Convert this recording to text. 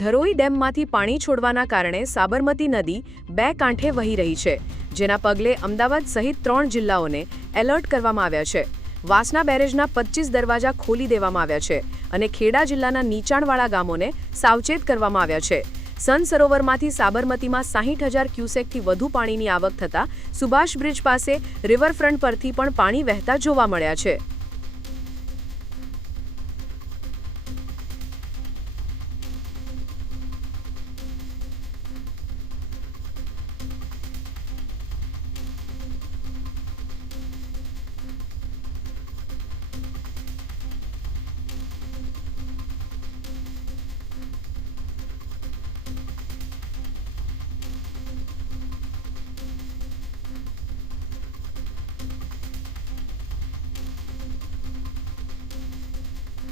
ધરોઈ ડેમમાંથી પાણી છોડવાના કારણે સાબરમતી નદી બે કાંઠે વહી રહી છે, જેના પગલે અમદાવાદ સહિત ત્રણ જિલ્લાઓને એલર્ટ કરવામાં આવ્યા છે. વાસના બેરેજના પચીસ દરવાજા ખોલી દેવામાં આવ્યા છે અને ખેડા જિલ્લાના નીચાણવાળા ગામોને સાવચેત કરવામાં આવ્યા છે. સન સરોવરમાંથી સાબરમતીમાં સાહીઠ હજાર ક્યુસેકથી વધુ પાણીની આવક થતાં સુભાષ બ્રિજ પાસે રિવરફ્રન્ટ પરથી પણ પાણી વહેતા જોવા મળ્યા છે.